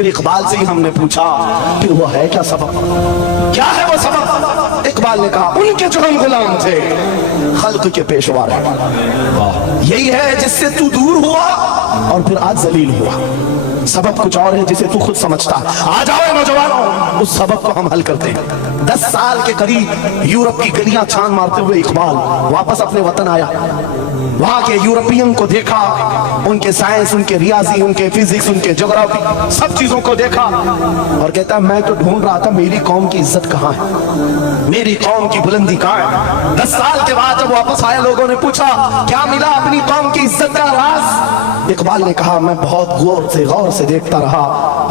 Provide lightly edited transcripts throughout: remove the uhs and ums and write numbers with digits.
फिर इकबाल से ही हमने पूछा फिर वो है क्या सबब, क्या है वो सबब? इकबाल ने कहा उनके जो हम गुलाम थे, खल्क के पेशवा रहे, यही है जिससे तू दूर हुआ और फिर आज जलील हुआ। सबब कुछ और है जिसे तू खुद समझता। आ जाओ नौजवानों, उस सबब को हम हल करते हैं। 10 साल के करीब यूरोप की गलियां छान मारते हुए इकबाल वापस अपने वतन आया। वहां के यूरोपियन को देखा, उनके साइंस, उनके रियाजी, उनके फिजिक्स, उनके ज्योग्राफी, सब चीजों को देखा और कहता मैं तो ढूंढ रहा था मेरी कौम की इज्जत कहाँ है, मेरी कौम की बुलंदी कहाँ है। 10 साल के बाद जब वापस आया, लोगों ने पूछा क्या मिला अपनी कौम की इज्जत का राज? इकबाल ने कहा मैं बहुत गौर से देखता रहा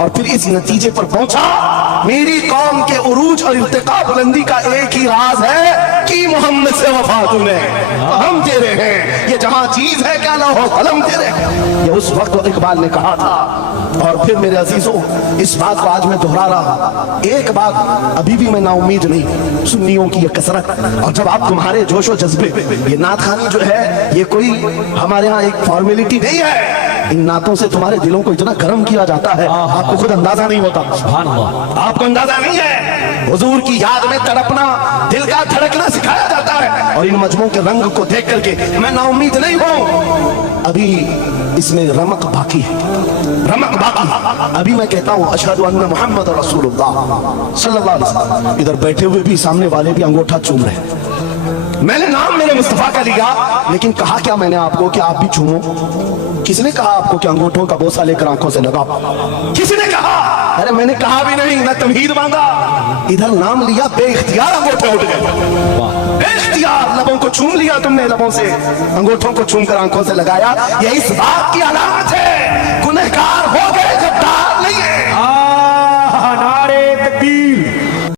और फिर इस नतीजे पर पहुंचा मेरी कौम के उरूज और इर्तिका बुलंदी का एक ही राज है कि मोहम्मद से वफा तूने, हम तेरे हैं, ये जहां चीज है क्या लौह कलम तेरे हैं। ये उस वक्त इकबाल ने कहा था। और फिर मेरे अजीजों, इस बात को आज मैं दोहरा रहा, एक बात अभी भी मैं नाउमीद नहीं, सुन्नियों की ये कसरत। और जब आप तुम्हारे जोशो जज्बे, ये नात खानी जो है ये कोई हमारे यहाँ एक फॉर्मेलिटी नहीं है, इन नातों से तुम्हारे दिलों को इतना गर्म किया जाता है आपको खुद अंदाजा नहीं होता, आपको अंदाजा नहीं है। हुजूर की याद में तड़पना, दिल का धड़कना सिखाया जाता है। और इन मजमों के रंग को देख करके मैं नाउमीद नहीं हूँ, अभी इसमें रमक बाकी है, रमक बाकी। अभी मैं कहता हूँ अशहदु अन्ना मुहम्मद रसूलुल्लाह सल्लल्लाहु अलैहि वसल्लम, इधर बैठे हुए भी सामने वाले भी अंगूठा चूम रहे हैं। मैंने नाम मेरे मुस्तफा का लिया, लेकिन कहा क्या मैंने आपको कि आप भी चूमो? किसने कहा आपको कि अंगूठों का बोसा लेकर आंखों से लगाओ? किसने कहा? अरे मैंने कहा भी नहीं, ना तमहीद मांगा, इधर नाम लिया, बेइख्तियार अंगूठे उठ गए, बेइख्तियार लबों को चूम लिया तुमने, लबों से अंगूठों को चूम कर आंखों से लगाया। यह इस बात की अलामत है गुनहगार